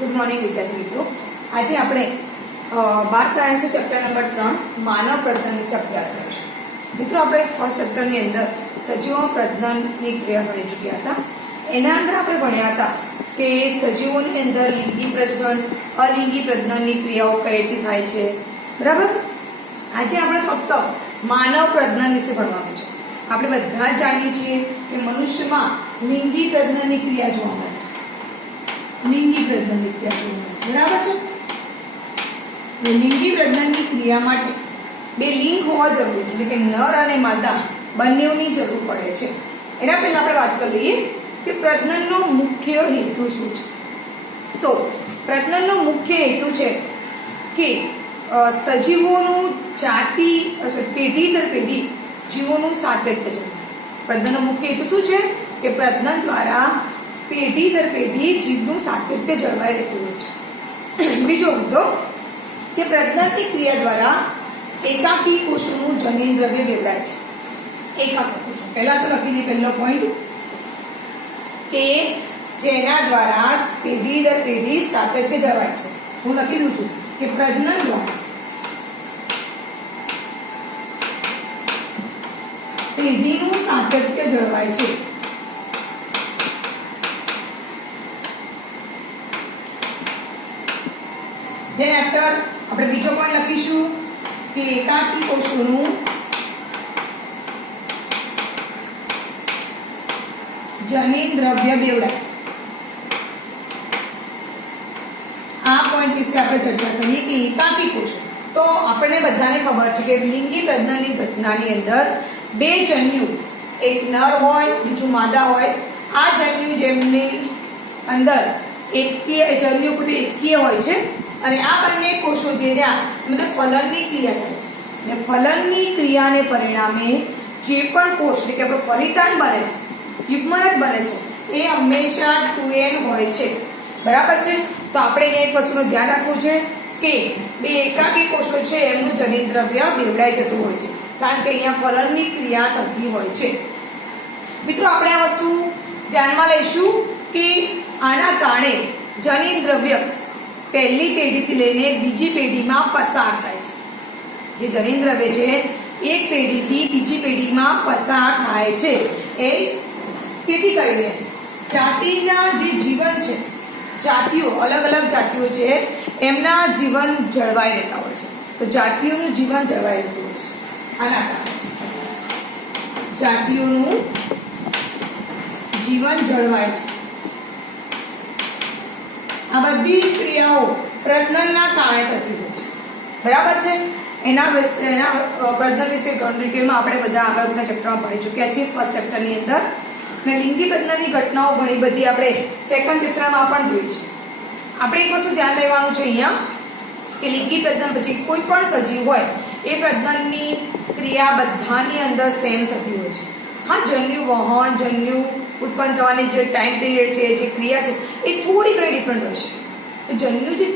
Good morning વિદ્યાર્થી મિત્રો. આજે આપણે બાર સાયન્સ ચેપ્ટર નંબર 3 માનવ પ્રજનન વિશે અભ્યાસ કરીશું. મિત્રો આપણે ફર્સ્ટ ચેપ્ટરની અંદર સજીવો પ્રજનનની ક્રિયા ભણી ચૂક્યા હતા. એના અંદર આપણે ભણ્યા હતા કે સજીવોની અંદર લિંગી પ્રજનન, અલિંગી પ્રજનનની ક્રિયાઓ કઈ રીતે થાય છે. બરાબર. આજે આપણે ફક્ત માનવ પ્રજનન વિશે ભણવાનું છે. આપણે બધા જ જાણીએ છીએ કે મનુષ્યમાં લિંગી પ્રજનનની ક્રિયા જોવા મળે છે. લિંગી પ્રજનનની ક્રિયા જોવા મળે છે. બરાબર છે. લિંગી પ્રજનનની ક્રિયા માટે બે લિંગ હોવા જરૂરી છે, એટલે કે નર અને માદા બંનેની જરૂર પડે છે. એના પહેલા આપણે વાત કરી લઈએ કે પ્રજનનનો મુખ્ય હેતુ શું છે. તો પ્રજનનનો મુખ્ય હેતુ છે કે સજીવોનું પેઢી દર પેઢી જીવોનું સાતત્ય છે. પ્રજનનનો મુખ્ય હેતુ શું છે કે પ્રજનન દ્વારા પેઢી દર પેઢી જીવનું સાતત્ય જળવાઈ રહેતું હોય છે. બીજો મુદ્દો કે પ્રજનનની ક્રિયા દ્વારા એકાકી કોષોનું જનીન દ્રવ્ય વેવડાય છે. એકાકી કોષો પહેલા તો લખી દઈએ પહેલો પોઈન્ટ કે જેના દ્વારા પેઢી દર પેઢી સાતત્ય જળવાય છે. હું લખી દઉં છું કે પ્રજનન દ્વારા પેઢીનું સાતત્ય જળવાય છે. જેને આફ્ટર આપણે બીજો પોઈન્ટ લખીશું કે એકાકી કોષોનું જનીન દ્રવ્ય બેવડાય. આ પોઈન્ટ વિશે આપણે ચર્ચા કરીએ કે એકાકી કોષો. તો આપણને બધાને ખબર છે કે લિંગી પ્રજનનની ઘટનાની અંદર બે જન્યુ, એક નર હોય બીજું માદા હોય. આ જન્યુ જેમની અંદર એકકીય જન્યુ પોતે એકકીય હોય છે અને આ બંને કોષો જે રહ્યા મતલબ ફલનની ક્રિયા થાય છે. અને ફલનની ક્રિયાને પરિણામે જે પણ કોષ એટલે કે આપણો ફલિતાંડ બને છે, યુગ્મન જ બને છે, એ હંમેશા 2n હોય છે. બરાબર છે. તો આપણે અહીંયા એક વસ્તુનું ધ્યાન રાખવું છે કે બે એકાકી કોષો છે એમનું જનીન દ્રવ્ય બેવડાઈ જતું હોય છે, કારણ કે અહીંયા ફલનની ક્રિયા થતી હોય છે. મિત્રો આપણે આ વસ્તુ ધ્યાનમાં લઈશું કે આના કારણે જનીન દ્રવ્ય પહેલી પેઢીથી લઈને બીજી પેઢીમાં પસાર થાય છે. જે જનીન દ્રવ્ય છે એક પેઢીથી બીજી પેઢીમાં પસાર થાય છે. એ તેથી કરીને જાતિના જે જીવન છે, જાતિઓ અલગ અલગ જાતિઓ છે એમના જીવન જળવાઈ રહેતા હોય છે. તો જાતિઓનું જીવન જળવાઈ રહેતું હોય છે. આના કારણે જાતિઓનું જીવન જળવાય છે. આ બધી જ ક્રિયાઓ પ્રજનનના કારણે થતી હોય છે. બરાબર છે. એના પ્રજનન વિશે ડિટેલમાં આપણે બધા આગળના ચેપ્ટરમાં ભણી ચૂક્યા છીએ. ફર્સ્ટ ચેપ્ટરની અંદર અને લિંગી પ્રજનનની ઘટનાઓ ઘણી બધી આપણે સેકન્ડ ચેપ્ટરમાં પણ જોઈ છે. આપણે એક વસ્તુ ધ્યાન લેવાનું છે અહીંયા કે લિંગી પ્રજનન પછી કોઈ પણ સજીવ હોય એ પ્રજનનની ક્રિયા બધાની અંદર સેમ થતી હોય છે. હા, જન્યુ વહન, જન્યુ ઉત્પન્ન થવાની જે ટાઈમ પીરિયડ છે, જે ક્રિયા છે એ થોડી ઘણી ડિફરન્ટ હોય છે. તો જન્યુ જે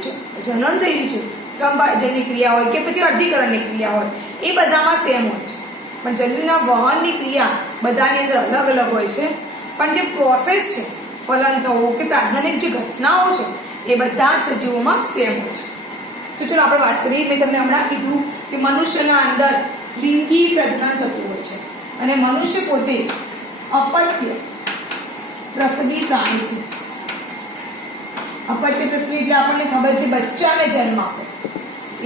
જનન થઈ છે, સંભાજનની ક્રિયા હોય કે પછી અર્ધીકરણની ક્રિયા હોય એ બધામાં સેમ હોય છે. પણ જન્યુના વહનની ક્રિયા બધાની અંદર અલગ અલગ હોય છે. પણ જે પ્રોસેસ છે ફલન થવું કે પ્રાજનનિક જે ઘટનાઓ છે એ બધા સજીવોમાં સેમ હોય છે. તો ચલો આપણે વાત કરીએ. મેં તમને હમણાં કીધું કે મનુષ્યના અંદર લિંગી પ્રજનન થતું હોય છે અને મનુષ્ય પોતે અપત્ય પ્રસવી પ્રાણી છે. અપત્ય પ્રસવી એટલે આપણને ખબર છે બચ્ચાને જન્મ આપે,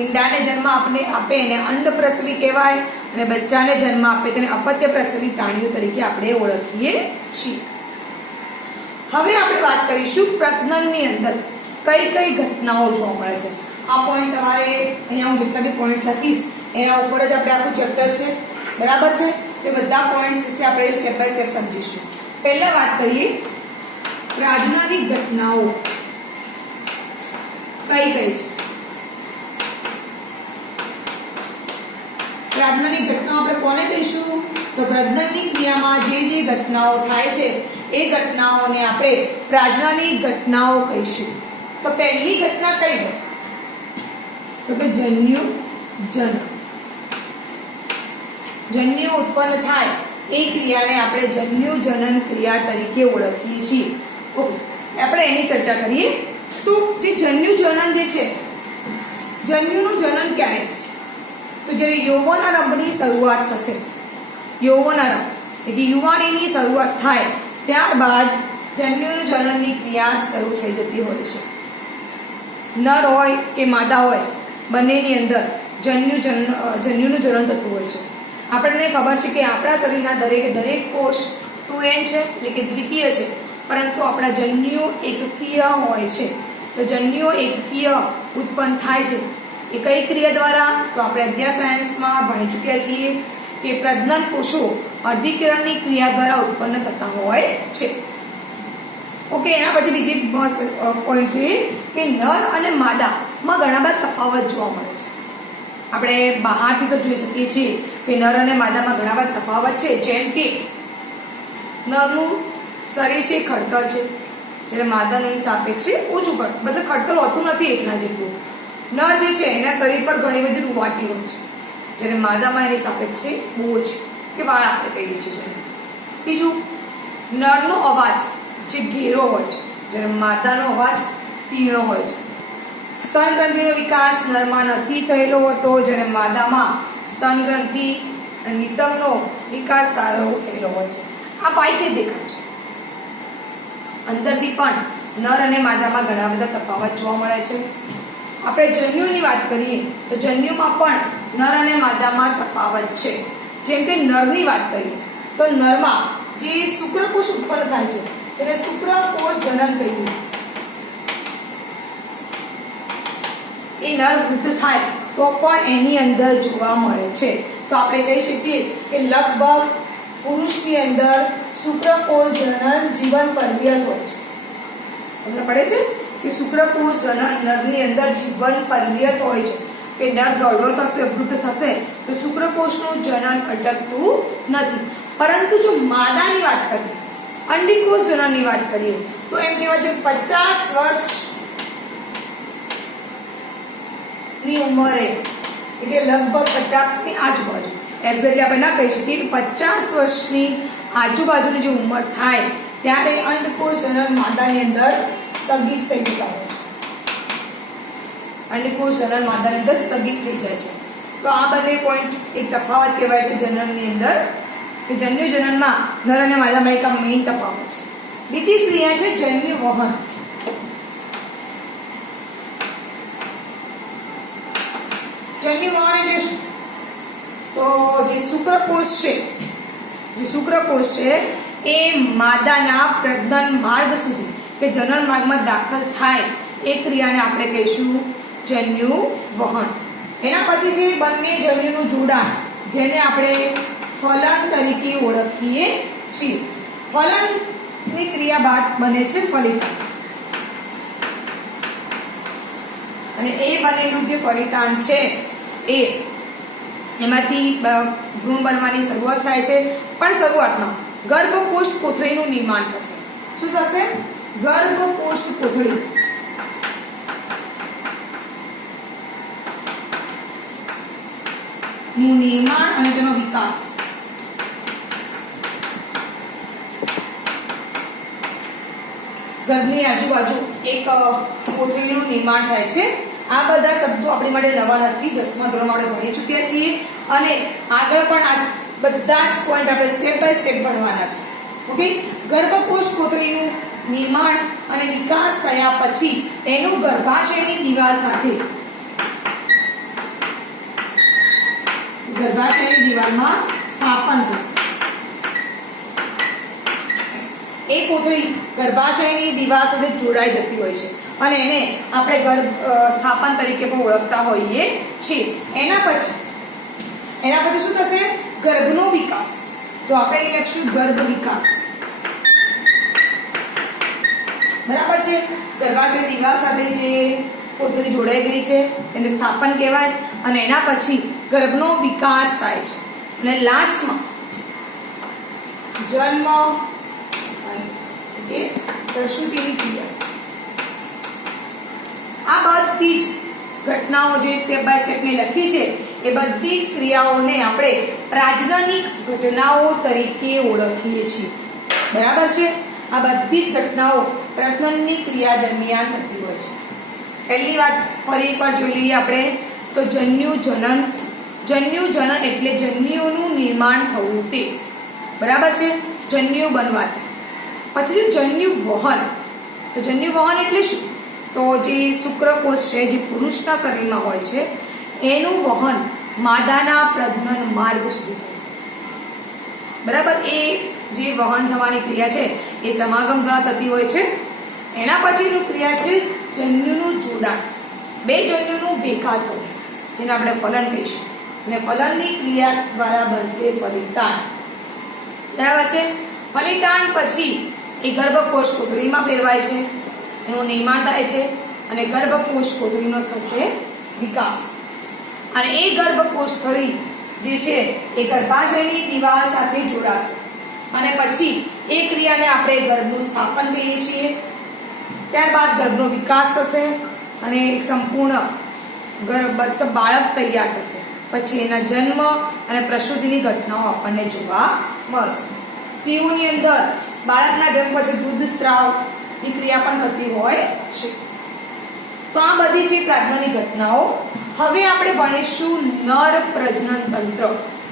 ઈંડાને જન્મ આપે એને અંડ પ્રસવી કહેવાય અને બચ્ચાને જન્મ આપે તેને અપત્ય પ્રસવી પ્રાણીઓ તરીકે આપણે ઓળખીએ છીએ. હવે આપણે વાત કરીશું પ્રજનનની અંદર કઈ કઈ ઘટનાઓ જોવા મળે છે. આ પોઈન્ટ તમારે અહીંયા હું જેટલા બી પોઈન્ટ્સ લખીશ એના ઉપર જ આપણે આખું ચેપ્ટર છે. બરાબર છે. તે બધા પોઈન્ટ્સ વિશે આપણે સ્ટેપ બાય સ્ટેપ સમજીશું. પહેલા વાત કરીએ પ્રજનનની ઘટનાઓ કઈ કઈ છે. પ્રજનનની ઘટનાઓ આપણે કોને કહીશું? તો પ્રજનનની ક્રિયામાં જે જે ઘટનાઓ થાય છે એ ઘટનાઓને આપણે પ્રજનનની ઘટનાઓ કહીશું. તો પહેલી ઘટના કઈ હોય? તો કે જન્યુ જનન. જન્યુ ઉત્પન્ન થાય એ ક્રિયાને આપણે જન્યુ જનન ક્રિયા તરીકે ઓળખીએ છીએ. ઓકે, આપણે એની ચર્ચા કરીએ. તો જે જન્યુ જનન જે છે, જન્યુનું જનન ક્યારે? તો જ્યારે યૌવનારંભની શરૂઆત થશે, યૌવનારંભ એટલે કે યુવાનીની શરૂઆત થાય ત્યારબાદ જન્યુનું જનનની ક્રિયા શરૂ થઈ જતી હોય છે. નર હોય કે માદા હોય બંનેની અંદર જન્યુનું જનન થતું હોય છે. આપણને ખબર છે કે આપણા શરીરના દરેક કોષ 2n છે એટલે કે દ્વિકીય છે, પરંતુ આપણા જન્યુઓ એકકીય હોય છે. તો જન્યુઓ એકકીય ઉત્પન્ન થાય છે એ કઈ ક્રિયા દ્વારા? તો આપણે અધ્યાય સાયન્સમાં ભણી ચૂક્યા છીએ કે પ્રજનન કોષો અર્ધીકરણની ક્રિયા દ્વારા ઉત્પન્ન થતા હોય છે. ઓકે, એના પછી બીજી પોઈન્ટ જોઈએ કે નર અને માદામાં ઘણા બધા તફાવત જોવા મળે છે. આપણે બહારથી તો જોઈ શકીએ છીએ કે નર અને માદામાં ઘણા બધા તફાવત છે. જેમ કે નરનું શરીર છે ખડતલ છે, જ્યારે માદાનું સાપેક્ષે ઓછું મતલબ ખડતલ હોતું નથી એટલા જેટલું. નર જે છે એના શરીર પર ઘણી બધી રૂવાટી હોય છે, જ્યારે માદામાં એની સાપેક્ષે બોજ કે વાળ આપણે કહીએ છીએ. બીજું, નરનો અવાજ જે ઘેરો હોય છે, જ્યારે માદાનો અવાજ તીવ્ર હોય છે. સ્તન ગ્રંથિનો વિકાસ નરમાં નથી થયેલો હોતો, જ્યારે માદામાં સ્તન ગ્રંથિ નિતંબનો વિકાસ સારો થયેલો હોય છે. આ બાહ્ય દેખાય છે. અંદરથી પણ નર અને માદામાં ઘણા બધા તફાવત જોવા મળે છે. આપણે જન્યુની વાત કરીએ તો જન્યુમાં પણ નર અને માદામાં તફાવત છે. જેમ કે નરની વાત કરીએ તો નરમાં જે શુક્રકોષ ઉત્પન્ન થાય છે તેને શુક્રકોષ જનન કહીએ. એ નર વૃદ્ધ થાય તો પણ એની અંદર જોવા મળે છે. તો આપણે કહી શકીએ કે લગભગ પુરુષની અંદર શુક્રકોષ જનન જીવન પર્યંત હોય છે. સમજ પડે છે કે શુક્રકોષ જનન નરની અંદર જીવન પર્યંત હોય છે. કે નર ગરડો થશે, વૃદ્ધ થશે તો શુક્રકોષનું જનન અટકતું નથી. પરંતુ જો માદાની વાત કરીએ, અંડિકોષ જનનની વાત કરીએ તો એમ કહેવાય છે 50 વર્ષ ની ઉંમરે એટલે લગભગ 50 ની આજુબાજુ, એક્ઝેક્ટલી આપણે ના કહી શકીએ કે 50 વર્ષની આજુબાજુની જે ઉંમર થાય ત્યારે અંડકોષ જનન માદાની અંદર સ્થગિત થઈ જતા હોય છે. અંડકોષ જનન માદાની અંદર સ્થગિત થઈ જાય છે. તો આ બંને પોઈન્ટ એક તફાવત કહેવાય છે જનનની અંદર, કે જન્યુ જનનમાં નર અને માદામાં એક મેઇન તફાવત છે. બીજી ક્રિયા છે જન્યુ વહન. જન્યુ વહન એટલે શું? તો જે શુક્રકોષ છે એ માદાના પ્રજનન માર્ગ સુધી કે જનન માર્ગમાં દાખલ થાય એ ક્રિયાને આપણે કહીશું જન્યુ વહન. એના પછી જે બંને જન્યુનું જોડાણ જેને આપણે ફલન તરીકે ઓળખીએ છીએ. ફલનની ક્રિયા બાદ બને છે ફલિતાંડ, અને એ બનેલું જે ફલિતાંડ છે એમાંથી ભ્રૂણ બનવાની શરૂઆત થાય છે. પણ શરૂઆતમાં ગર્ભકોષ્ઠ કોથળીનું નિર્માણ થશે. શું થશે? ગર્ભકોષ્ઠ કોથળી નું નિર્માણ અને તેનો વિકાસ. ગર્ભની આજુબાજુ એક કોથળીનું નિર્માણ થાય છે. આ બધા શબ્દો આપણી માટે નવા નથી, 10મા ધોરણમાં આપણે ભણી ચૂક્યા છીએ અને આગળ પણ આ બધા જ પોઈન્ટ આપણે સ્ટેપ બાય સ્ટેપ ભણવાના છે. ઓકે, ગર્ભકોષ કોથળીનું નિર્માણ અને વિકાસ થયા પછી તેનું ગર્ભાશયની દિવાલ સાથે ગર્ભાશયની દિવાલમાં સ્થાપન થશે. એ કોથળી ગર્ભાશયની દિવાલ સાથે જોડાઈ જતી હોય છે અને એને આપણે ગર્ભ સ્થાપન તરીકે પણ ઓળખતા હોઈએ છીએ. એના પછી શું થશે? ગર્ભનો વિકાસ. તો આપણે અહીં લખશું ગર્ભ વિકાસ. બરાબર છે? ગર્ભાશય દિવાલ સાથે જે કોથળી જોડાઈ ગઈ છે એને સ્થાપન કહેવાય. અને એના પછી ગર્ભનો વિકાસ થાય છે અને લાસ્ટમાં જન્મ અને પ્રસૂતિની ક્રિયા. આ બધી જ ઘટનાઓ જે સ્ટેપ બાય સ્ટેપ મેં લખી છે એ બધી જ ક્રિયાઓને આપણે પ્રાજનનિક ઘટનાઓ તરીકે ઓળખીએ છીએ. બરાબર છે? આ બધી જ ઘટનાઓ પ્રજનનની ક્રિયા દરમિયાન થતી હોય છે. પહેલી વાત ફરી એકવાર જોઈ લઈએ આપણે તો જન્યુજનન. જન્યુજનન એટલે જન્યુઓનું નિર્માણ થવું તે, બરાબર છે, જન્યુ બનવાથી. પછી જન્યુ વહન. તો જન્યુ વહન એટલે શું? તો જે શુક્રકોષ છે જે પુરુષના શરીરમાં હોય છે એનું વહન માદાના પ્રજનન માર્ગ સુધી થાય, બરાબર. એ જે વહન થવાની ક્રિયા છે એ સમાગમ દ્વારા થતી હોય છે. એના પછીનું ક્રિયા છે જન્યુનું જોડાણ. બે જન્યુનું ભેગા થવું જેને આપણે ફલન કહીશું, અને ફલનની ક્રિયા દ્વારા બનશે ફલિતાંડ, બરાબર છે. ફલિતાંડ પછી એ ગર્ભકોષ કોથળીમાં ફેરવાય છે, એનું નિર્માણ થાય છે, અને ગર્ભકોષ કોથળીનો થશે વિકાસ. અને એ ગર્ભકોષ કોથળી જે છે એ ગર્ભાશયની દિવાલ સાથે જોડાશે, અને પછી એ ક્રિયાને આપણે ગર્ભનું સ્થાપન કહીએ છીએ. ત્યારબાદ ગર્ભનો વિકાસ થશે અને એક સંપૂર્ણ બાળક તૈયાર થશે. પછી એના જન્મ અને પ્રસૂતિની ઘટનાઓ આપણને જોવા મળશે. સ્ત્રીઓની અંદર બાળકના જન્મ પછી દૂધ સ્ત્રાવની ક્રિયા પણ થતી હોય છે. તો આ બધી છે પ્રજનનની ઘટનાઓ. હવે આપણે ભણીશું નર પ્રજનન તંત્ર.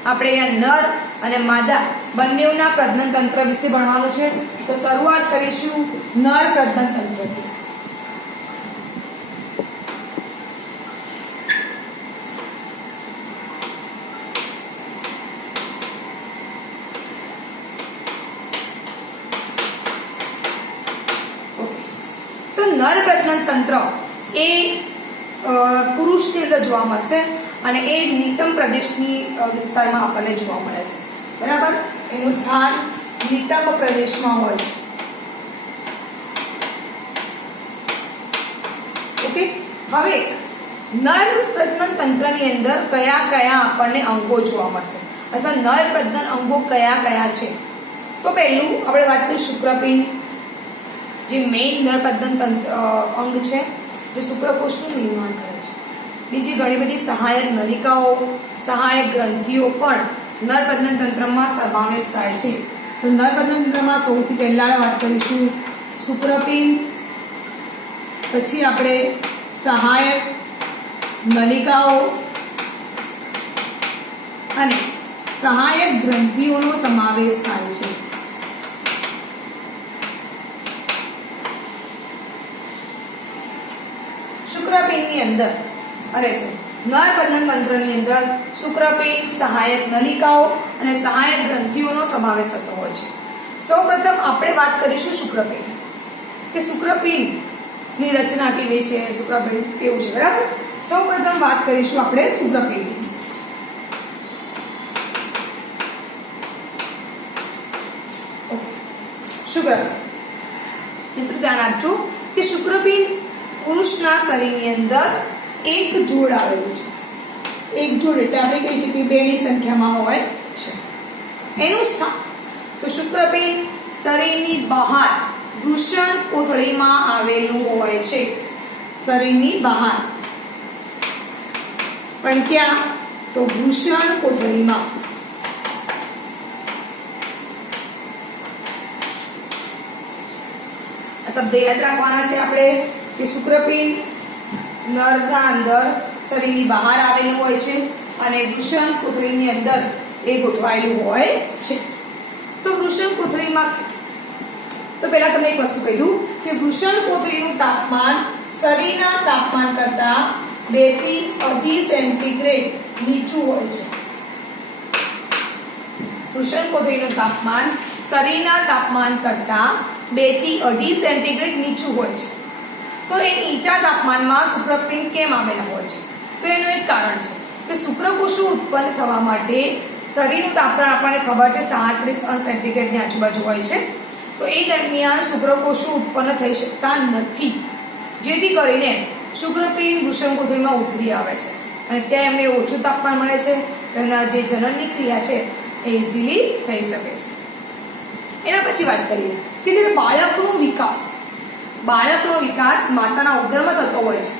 આપણે અહીંયા નર અને માદા બંનેના પ્રજનન તંત્ર વિશે ભણવાનું છે. તો શરૂઆત કરીશું નર પ્રજનન તંત્રથી. તો નર પ્રજનન તંત્ર એ પુરુષની અંદર જોવા મળશે અને એ નિતંબ પ્રદેશની વિસ્તારમાં આપણને જોવા મળે છે, બરાબર. એનું સ્થાન નિતંબ પ્રદેશમાં હોય છે. ઓકે. હવે નર પ્રજનન તંત્રની અંદર કયા કયા આપણને અંગો જોવા મળશે અથવા નર પ્રજનન અંગો કયા કયા છે? તો પહેલું આપણે વાત કરીએ શુક્રપિંડ, જે મેઇન નર પ્રજનન તંત્ર અંગ છે, જે શુક્રકોષનું નિર્માણ કરે છે. બીજી ઘણી બધી સહાયક નલિકાઓ, સહાયક ગ્રંથિઓ પણ નર પ્રજનન તંત્રમાં સમાવેશ થાય છે. તો નર પ્રજનન તંત્રમાં સૌથી પહેલા વાત કરીશું શુક્રપિંડ, પછી આપણે સહાયક નલિકાઓ અને સહાયક ગ્રંથિઓનો સમાવેશ થાય છે. શુક્રપિંડની અંદર નર પ્રજનન તંત્રની અંદર શુક્રપિંડ, સહાયક નલિકાઓ અને સહાયક ગ્રંથિઓનો સમાવેશ થતો હોય છે. સૌપ્રથમ આપણે વાત કરીશું શુક્રપિંડ, કે શુક્રપિંડની રચના કેવી છે, શુક્રપિંડ કેવું છે, બરાબર. સૌપ્રથમ વાત કરીશું આપણે શુક્રપિંડની. શુક્રપિંડ મિત્રો ધ્યાન આપજો કે શુક્રપિંડ પુરુષના શરીરની અંદર એક જોડ આવેલું છે. એક જોડ એટલે આપણે કહી શકીએ બેની સંખ્યામાં હોય છે. એનું સ્થાન તો શુક્રપિંડ શરીરની બહાર વૃષણ કોથળીમાં આવેલું હોય છે. શરીરની બહાર પણ ક્યાં? તો વૃષણ કોથળીમાં. આ શબ્દ યાદ રાખવાના છે આપણે કે શુક્રપિંડ નરના અંદર શરીરની બહાર આવેલું હોય છે અને વૃષણ કોથળીની અંદર એ ગોઠવાયેલું હોય છે. તો વૃષણ કોથળીમાં તો પહેલા તમને એક વસ્તુ કહી દઉં કે વૃષણ કોથળીનું તાપમાન શરીરના તાપમાન કરતા 2 થી 2.5 સેન્ટીગ્રેડ નીચું હોય છે. વૃષણ કોથળીનું તાપમાન શરીરના તાપમાન કરતા 2 થી 2.5 સેન્ટીગ્રેડ નીચું હોય છે. તો એ નીચા તાપમાનમાં શુક્રપિંડ કેમ આવેલા હોય છે? તો એનું એક કારણ છે કે શુક્રકોષો ઉત્પન્ન થવા માટે શરીરનું તાપમાન આપણને ખબર છે 37 સેન્ટીગ્રેડની આજુબાજુ હોય છે. તો એ દરમિયાન શુક્રકોષો ઉત્પન્ન થઈ શકતા નથી, જેથી કરીને શુક્રપિંડ વૃષણ કોથળીમાં ઉતરી આવે છે અને ત્યાં એમને ઓછું તાપમાન મળે છે. એના જે જનનની ક્રિયા છે એ ઇઝીલી થઈ શકે છે. એના પછી વાત કરીએ કે જ્યારે બાળકનો વિકાસ માતાના ઉદરમાં થતો હોય છે.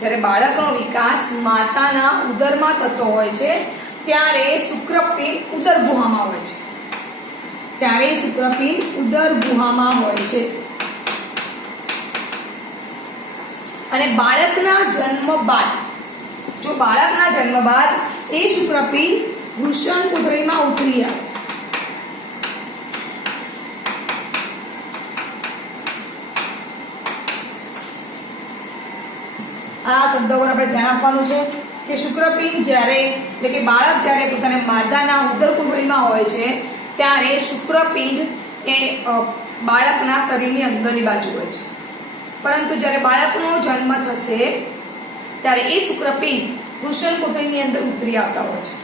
જ્યારે બાળકનો વિકાસ માતાના ઉદરમાં થતો હોય છે ત્યારે શુક્રપિંડ ઉદર ગુહામાં હોય છે. અને બાળકના જન્મ બાદ, જો બાળકના જન્મ બાદ એ શુક્રપિંડ વૃષણકોથળીમાં ઉતરી આવે, આ શબ્દો પર આપણે ધ્યાન આપવાનું છે કે શુક્રપિંડ જ્યારે એટલે કે બાળક જ્યારે પોતાના માતાના ઉદરકોથળીમાં હોય છે ત્યારે શુક્રપિંડ એ બાળકના શરીરની અંદરની બાજુ હોય છે, પરંતુ જ્યારે બાળકનો જન્મ થશે ત્યારે એ શુક્રપિંડ વૃષણકોથળીની અંદર ઉતરી આવતા હોય છે.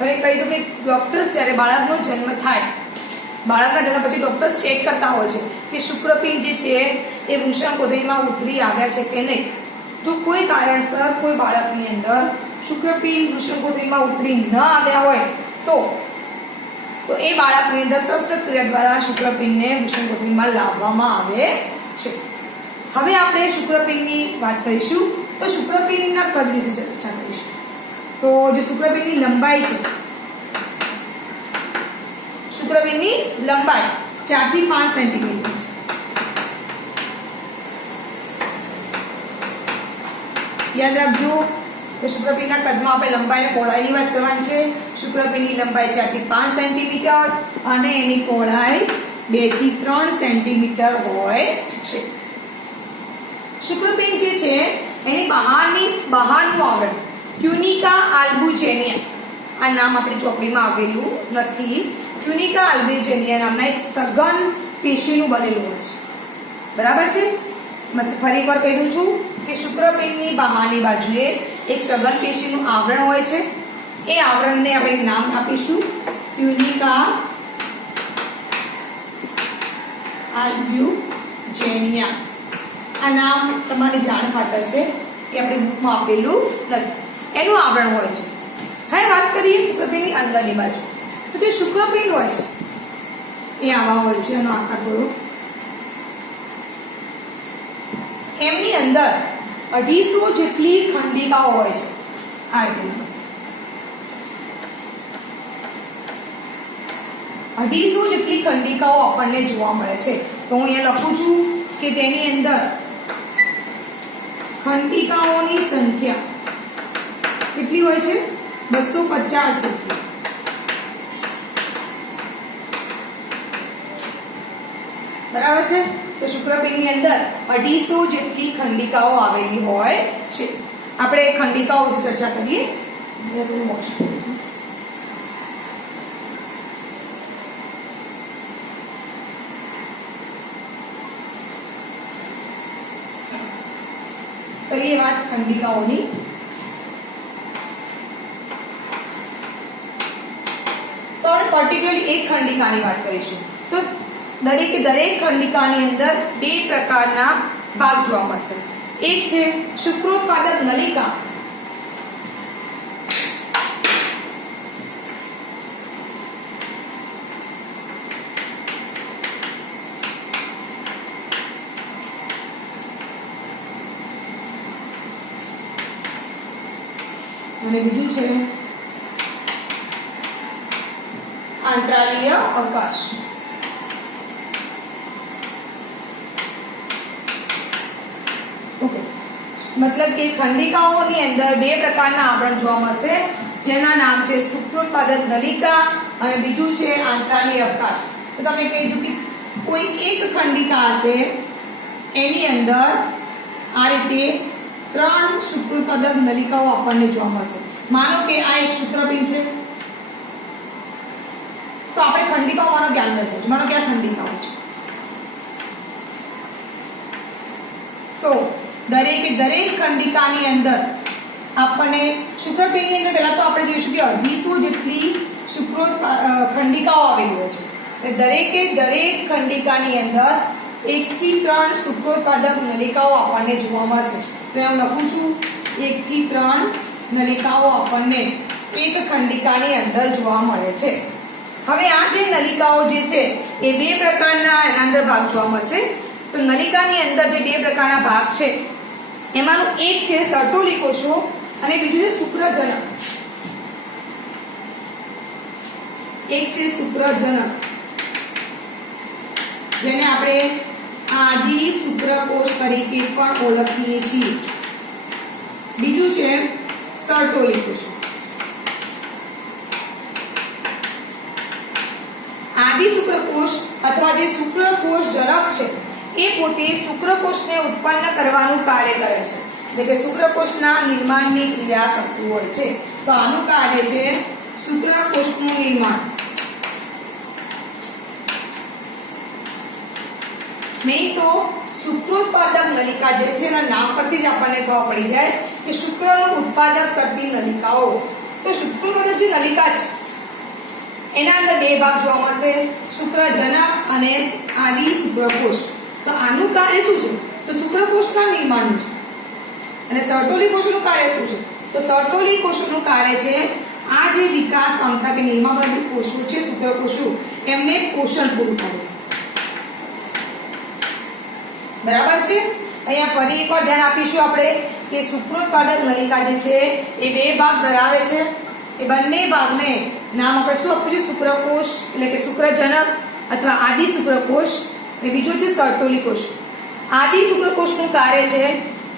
હવે કહી દઉં કે ડોક્ટર્સ જ્યારે બાળકનો જન્મ થાય, બાળકના જન્મ પછી ડોક્ટર્સ ચેક કરતા હોય છે કે શુક્રપિંડ જે છે એ વૃષણકોથળીમાં ઉતરી આવ્યા છે કે નહીં. જો કોઈ કારણસર કોઈ બાળકની અંદર શુક્રપિંડ વૃષણકોથળીમાં ઉતરી ન આવ્યા હોય તો એ બાળકની અંદર શસ્ત્રક્રિયા દ્વારા શુક્રપિંડને વૃષણકોથળીમાં લાવવામાં આવે છે. હવે આપણે શુક્રપિંડની વાત કરીશું તો શુક્રપિંડના કદ વિશે ચર્ચા કરીશું. તો જે શુક્રપિંડની લંબાઈ છે, શુક્રપિંડની લંબાઈ 4 થી 5 સેન્ટીમીટર છે. યાદ રાખજો કે શુક્રપિંડના કદમાં આપણે લંબાઈ અને પહોળાઈની વાત કરવાની છે. શુક્રપિંડની લંબાઈ 4 થી 5 સેન્ટીમીટર અને એની પહોળાઈ 2 થી 3 સેન્ટીમીટર હોય છે. શુક્રપિંડ જે છે એની બહારનું આવરણ ટ્યુનિકા આલ્બુજેનિયા, આ નામ આપણી ચોપડીમાં આવેલું નથી. ટ્યુનિકા આલ્બુજેનિયા નામના એક સઘન પેશીનું બનેલું હોય છે. બરાબર છે? મતલબ ફરી એકવાર કહી દઉં છું કે શુક્રપિંડની બહારની બાજુએ એક સઘન પેશીનું આવરણ હોય છે. એ આવરણને આપણે નામ આપીશું ટ્યુનિકા આલ્બ્યુજેનિયા. આ નામ તમારી જાણ ખાતર છે કે આપણે બુકમાં આપેલું નથી, એનું આવરણ હોય છે. હવે વાત કરીએ શુક્રપિંડની અંદરની બાજુ. તો જે શુક્રપિંડ હોય છે એ આવા હોય છે, એનો આકાર થોડો. એમની અંદર 250 જેટલી ખંડિકાઓ હોય છે. આ રીતે 250 જેટલી ખંડિકાઓ આપણને જોવા મળે છે. તો હું અહીંયા લખું છું કે તેની અંદર ખંડિકાઓની સંખ્યા કેટલી હોય છે? 250 જેટલી. બરાબર છે? તો શુક્રપિંડની અંદર 250 જેટલી ખંડિકાઓ આવેલી હોય છે. આપણે ખંડિકાઓ વિશે ચર્ચા કરીએ. કરીએ વાત ખંડિકાઓની. તો આપણે પર્ટિક્યુલરલી એક ખંડિકાની વાત કરીશું. તો દરેક ખંડિકાની અંદર 2 પ્રકારના ભાગ જોવા મળશે. એક છે શુક્રોત્પાદક નલિકા, અને બીજું છે આંતરાલીય અવકાશ. મતલબ કે ખંડિકાઓની અંદર 2 પ્રકારના આવરણ જોવા મળશે, જેના નામ છે શુક્રોત્પાદક નલિકા અને બીજું છે આંતરાલીય અવકાશ. તો તમે કહી દઉં કે કોઈ એક ખંડિકા હશે એની અંદર આ રીતે 3 શુક્રોત્પાદક નલિકાઓ આપણને જોવા મળશે. માનો કે આ એક શુક્રપિંડ છે, તો આપણે ખંડિકાઓ માનો ધ્યાન દર્શાવજો. માનો કે આ ખંડિકાઓ છે, તો દરેક ખંડિકાની અંદર આપણને શુક્રપિંડની અંદર પહેલા તો આપણે જોઈશું કે 250 જેટલી ખંડિકાઓ આવેલી હોય છે. દરેક ખંડિકાની અંદર 1 થી 3 શુક્રોત્પાદક નલિકાઓ આપણને જોવા મળશે. તો હું લખું છું 1 થી 3 નલિકાઓ આપણને એક ખંડિકાની અંદર જોવા મળે છે. હવે આ જે નલિકાઓ જે છે એ 2 પ્રકારના એના અંદર ભાગ જોવા મળશે. તો નલિકાની અંદર જે 2 પ્રકારના ભાગ છે એમાંનું એક છે સર્ટોલી કોષો અને બીજું છે શુક્રજનક. એક છે શુક્રજનક, જેને આપણે આદિ શુક્રકોષ તરીકે પણ ઓળખીએ છીએ. બીજું છે સર્ટોલી કોષો. આદિ શુક્રકોષ અથવા જે શુક્રકોષ જનક છે એ પોતે શુક્રકોષને ઉત્પન્ન કરવાનું કાર્ય કરે છે, એટલે કે શુક્રકોષના નિર્માણની ક્રિયા કરતું હોય છે. તો આનું કાર્ય છે શુક્રકોષનું નિર્માણ. નહીં તો શુક્રોત્પાદક નલિકા જે છે એના નામ પરથી જ આપણને ખબર પડી જાય કે શુક્રનું ઉત્પાદક કરતી નલિકાઓ. તો શુક્રોત્પાદક જે નલિકા છે એના અંદર બે ભાગ જોવા મળશે, શુક્રજનક અને આદિ શુક્રકોષ. તો આનું કાર્ય શું છે? તો શુક્રકોષના નિર્માણનું છે. અને સર્ટોલી કોષોનું કાર્ય શું છે? તો સર્ટોલી કોષોનું કાર્ય છે આ જે વિકાસ પામતા કે નિર્માણ જે કોષો છે શુક્રકોષો એમને પોષણ પૂરું પાડવું. બરાબર છે. અહીંયા ફરી એકવાર ધ્યાન આપીશું આપણે કે શુક્રોત્પાદક નલિકા જે છે એ બે ભાગ ધરાવે છે. એ બંને ભાગને નામ આપણે શું આપ્યું છે? શુક્રકોષ એટલે કે શુક્રજનક અથવા આદિ શુક્રકોષ, અને બીજો છે સર્ટોલી કોષ. આદિ શુક્રકોષનું કાર્ય છે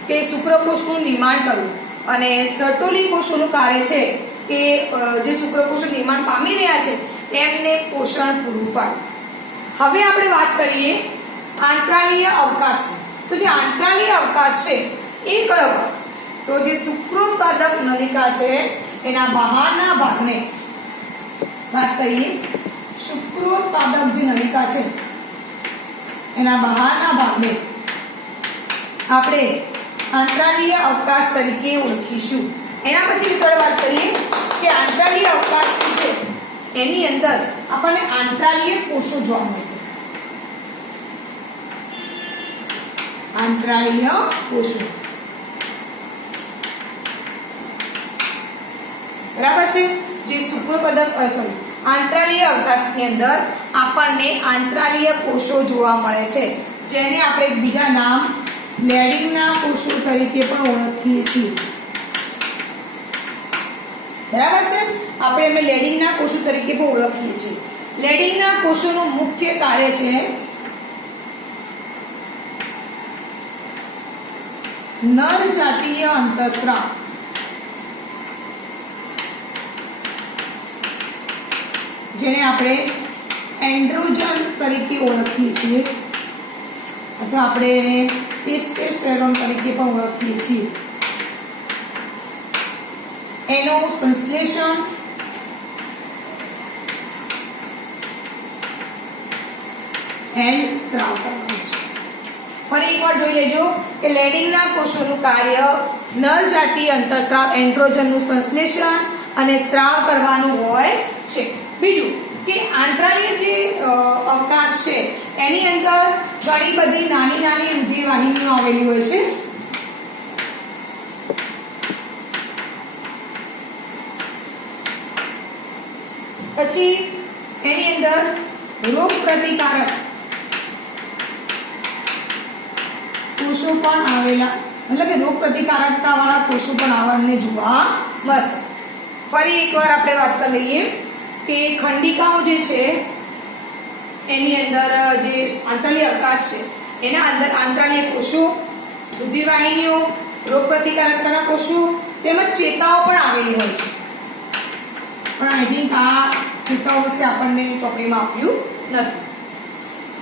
કે શુક્રકોષનું નિર્માણ કરવું, અને સર્ટોલી કોષોનું કાર્ય છે કે જે શુક્રકોષો નિર્માણ પામી રહ્યા છે એમને પોષણ પૂરું પાડવું. હવે આપણે વાત કરીએ આંતરાલીય અવકાશની. તો જે આંતરાલીય અવકાશ છે એ કયો? તો જે શુક્રોત્પાદક નલિકા છે એના બહારના ભાગને વાત કરીએ. શુક્રોત્પાદક જે નલિકા છે એના બહારના ભાગને આપણે આંતરાલીય અવકાશ તરીકે ઓળખીશું. એના પછી આપણે વાત કરીએ કે આંતરાલીય અવકાશ શું છે એની અંદર આપણને આંતરાલીય કોષો જોવા મળશે. આંતરાલીય કોષો બરાબર છે. જે શુક્રોત્પાદક આંતરાલીય અવકાશની અંદર આપણને આંતરાલીય કોષો જોવા મળે છે, જેને આપણે બીજા નામ લેડિંગના કોષો તરીકે પણ ઓળખીએ છીએ. બરાબર છે. આપણે એમને લેડિંગના કોષો તરીકે પણ ઓળખીએ છીએ. લેડિંગના કોષોનું મુખ્ય કાર્ય છે નર જાતીય અંતઃસ્ત્રાવ, જેને આપણે એન્ડ્રોજન તરીકે ઓળખીએ છીએ અથવા આપણે એને ટેસ્ટોસ્ટેરોન તરીકે પણ ઓળખીએ છીએ. એનું સંશ્લેષણ એન્ડ સ્ત્રાવ કરવાનું છે. ફરી એકવાર જોઈ લેજો કે લેડિંગના કોષોનું કાર્ય નર જાતીય અંતઃસ્ત્રાવ એન્ડ્રોજનનું સંશ્લેષણ અને સ્ત્રાવ કરવાનું હોય છે. બીજું કે આંતરાલીય જે અવકાશ છે એની અંદર ઘણી બધી નાની નાની રુધિર વાહિનીઓ આવેલી હોય છે. પછી એની અંદર રોગ પ્રતિકારક કોષો પણ આવેલા, મતલબ કે રોગ પ્રતિકારકતા વાળા કોષો પણ આપણને જોવા મળશે. ફરી એકવાર આપણે વાત કરી લઈએ કે ખંડિકાઓ જે છે એની અંદર જે આંતરાલીય અવકાશ છે એના અંદર આંતરાલીય કોષો, રુધિરવાહિનીઓ, રોગ પ્રતિકારકતાના કોષો તેમજ ચેતાઓ પણ આવેલી હોય છે. પણ આઈ થિંક આ ચેતાઓ વિશે આપણને ચોપડીમાં આપ્યું નથી.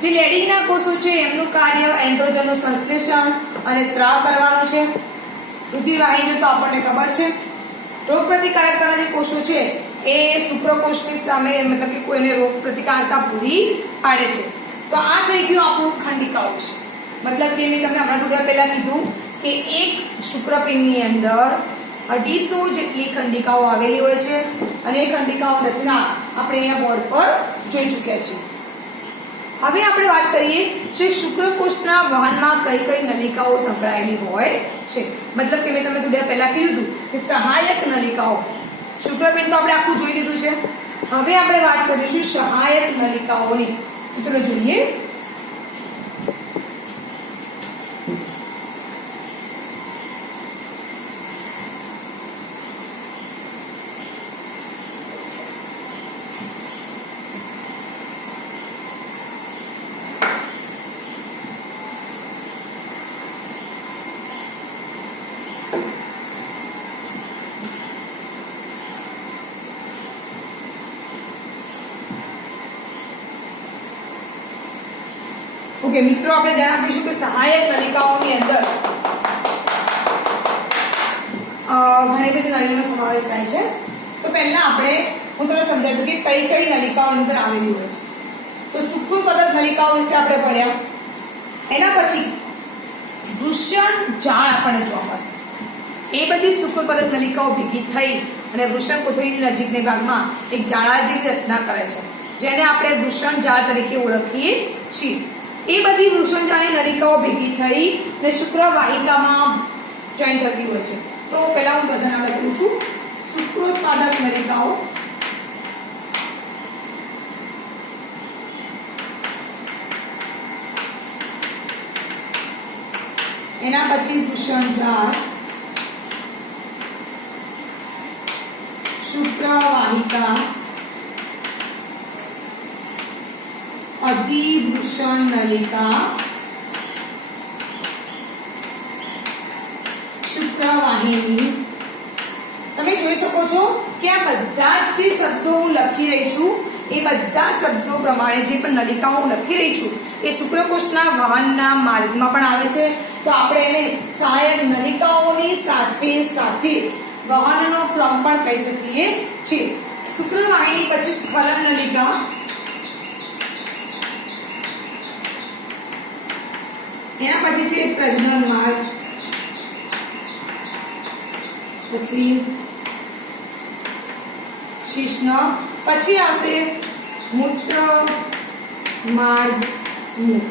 જે લેડિંગના કોષો છે એમનું કાર્ય એન્ડ્રોજનનું સંશ્લેષણ અને સ્ત્રાવ કરવાનું છે. રુધિરવાહિનીઓ તો આપણને ખબર છે. રોગ પ્રતિકારકતાના જે કોષો છે એ શુક્રકોષની સામે મતલબ કે કોઈને રોગ પ્રતિકારકતા પૂરી પાડે છે. તો આ થઈ ગયું આપણું ખંડિકાઓ છે. મતલબ કે મેં તમને હમણાં થોડા પહેલા કીધું કે એક શુક્રપિંડની અંદર 250 જેટલી ખંડિકાઓ આવેલી હોય છે, અને એ ખંડિકાઓ રચના આપણે અહીંયા બોર્ડ પર જોઈ ચૂક્યા છીએ. હવે આપણે વાત કરીએ કે શુક્રકોષના વહનમાં કઈ કઈ નલિકાઓ સંકળાયેલી હોય છે. મતલબ કે મેં તમને થોડા પહેલા કીધું કે સહાયક નલિકાઓ. શુક્રપિંડ તો આપણે આખું જોઈ લીધું છે. હવે આપણે વાત કરીશું સહાયક નલિકાઓની. ચલો જોઈએ. ઓકે મિત્રો, આપણે ધ્યાન આપીશું કે સહાયક નલિકાઓની અંદર ઘણી બધી નળીઓનો સમાવેશ થાય છે. તો પહેલા આપણે હું તમને સમજાવી દઉં કે કઈ કઈ નલિકાઓ અંદર આવેલી હોય છે. તો સુકૃતપદક નલિકાઓ વિશે આપણે ભણ્યા. એના પછી વૃષણ જાળ આપણને જોવા મળશે. એ બધી સુકૃતપદક નલિકાઓ ભેગી થઈ અને વૃષણ કોથળીની નજીકના ભાગમાં એક જાળા જેવી રચના કરે છે, જેને આપણે વૃષણ જાળ તરીકે ઓળખીએ છીએ. એ બધી વૃષણ જાળની નલિકાઓ ભેગી થઈ અને શુક્રવાહિકામાં જોઈન થતી હોય છે. તો પહેલા હું બધાને લખું છું સુકૃતપાદક નલિકાઓ. એના પછી વૃષણ જાળ, શુક્રવાહિકા, અધિવૃષણ નલિકા, શુક્રવાહિની. તમે જોઈ શકો છો કે આ બધા જે શબ્દો હું લખી રહી છું એ બધા શબ્દો પ્રમાણે જે પણ નલિકાઓ હું લખી રહી છું એ શુક્રકોષના વહનના માર્ગમાં પણ આવે છે. તો આપણે એને સહાયક નલિકાઓની સાથે સાથે વહનનો ક્રમ પણ કહી શકીએ છીએ. શુક્રવાહિની પછી સ્ખલન નલિકા, એના પછી છે પ્રજનન માર્ગ, પછી શિશ્ન, પછી આવશે મૂત્ર માર્ગ મુખ.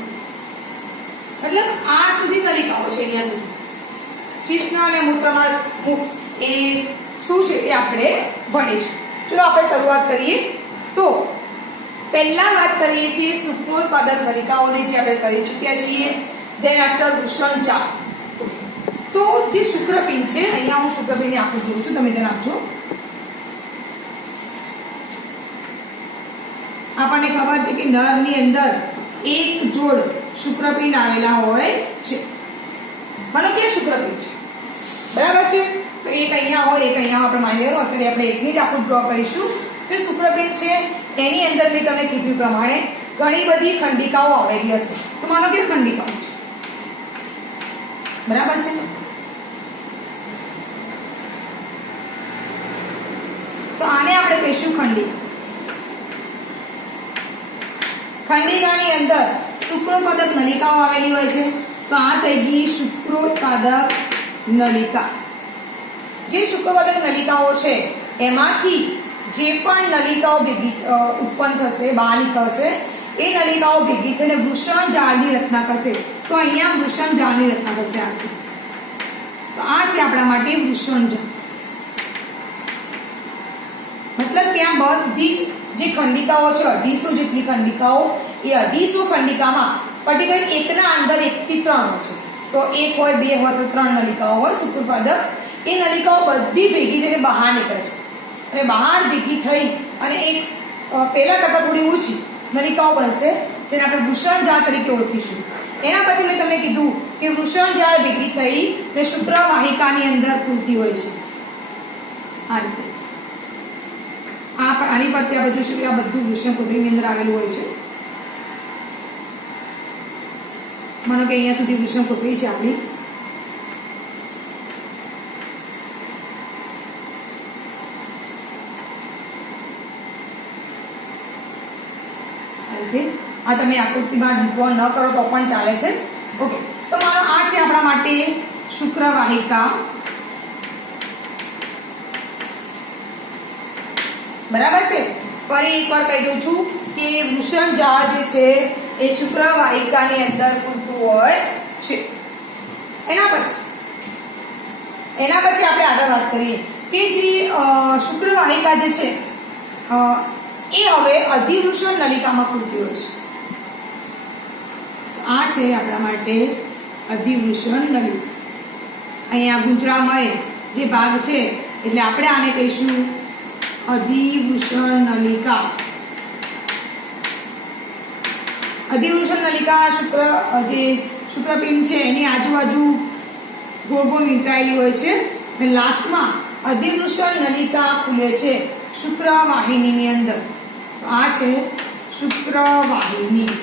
મતલબ આ સુધી નલિકાઓ છે. અહીંયા સુધી શિશ્ન અને મૂત્ર માર્ગ મુખ એ શું છે એ આપણે ભણીશું. ચલો આપણે શરૂઆત કરીએ. તો પહેલા વાત કરીએ છીએ સુકૃતપાદક નલિકાઓની, જે આપણે કરી ચૂક્યા છીએ. ધેન આફ્ટર વૃષણ જાળ. તો જે શુક્રપિંડ છે, અહીંયા હું શુક્રપિંડની આકૃતિ દઉં છું, તમે ધ્યાન આપજો. આપણને ખબર છે કે નરની અંદર એક જોડ શુક્રપિંડ આવેલા હોય છે. માનો કે શુક્રપિંડ છે, બરાબર છે. તો એક અહીંયા હોય, એક અહીંયા આપણે માની લેવાનું. અત્યારે આપણે એકની જ આકૃતિ ડ્રો કરીશું કે શુક્રપિંડ છે. એની અંદર મેં તમને કીધું પ્રમાણે ઘણી બધી ખંડિકાઓ આવેલી હશે. તો માનો કે ખંડિકાઓ છે, બરાબર છે. તો આને આપણે કહીશું ખંડિકા. ખંડિકાની અંદર શુક્રોત્પાદક નલિકાઓ આવેલી હોય છે. તો આ થઈ ગઈ શુક્રોત્પાદક નલિકા. જે શુક્રોત્પાદક નલિકાઓ છે એમાંથી જે પણ નલિકાઓ ભેગી ઉત્પન્ન થશે, બહાર નીકળશે, એ નલિકાઓ ભેગી થઈને વૃષણ જાળની રચના કરશે. તો અહીંયા વૃષણ જાળની રચના થશે આખી. તો આ છે આપણા માટે વૃષણ જાળ. મતલબ કે આ બધી જ જે ખંડિકાઓ છે 250 જેટલી ખંડિકાઓ, એ 250 ખંડિકામાં પર્ટિક્યુલર એકના અંદર 1 થી 3 હોય છે. તો 1 હોય, 2 હોય, તો 3 નલિકાઓ હોય શુક્રોત્પાદક. એ નલિકાઓ બધી ભેગી થઈને બહાર નીકળે છે અને બહાર ભેગી થઈ અને એક પહેલા કરતા થોડી ઊંચી નલિકાઓ બનશે, જેને આપણે વૃષણ જાળ તરીકે ઓળખીશું. એના પછી મેં તમને કીધું કે વૃષણ જાળ ભેગી થઈ અને શુક્રવાહિકાની અંદર પૂરતી હોય છે. આ રીતે આની પરથી આપણે જોઈશું કે આ બધું વૃષણ કોથળીની અંદર આવેલું હોય છે. માનો કે અહીંયા સુધી વૃષણ કોથળી છે આપણી. આ તમે આકૃતિમાં ડ્રો ન કરો તો પણ ચાલે છે. ઓકે, તો માનો આ છે આપણા માટે શુક્રવાહિકા, બરાબર છે. ફરી એકવાર કહી દઉં છું કે વૃષણ જાળ જે છે એ શુક્રવાહિકાની અંદર પૂરતું હોય છે. એના પછી આપણે આગળ વાત કરીએ કે જે શુક્રવાહિકા જે છે એ હવે અધિવૃષણ નલિકામાં પૂરતી હોય છે. આ છે આપણા માટે અધિવૃષણ નલિકા. અહીંયા ગુંજરામય જે ભાગ છે એટલે આપણે આને કહીશું અધિવૃષણ નલિકા. અધિવૃષણ નલિકા જે શુક્રપિંડ છે એની આજુબાજુ ગોળ ગોળ વીંટળાયેલી હોય છે અને લાસ્ટમાં અધિવૃષણ નલિકા ખુલે છે શુક્રવાહિનીની અંદર. તો આ છે શુક્રવાહિની.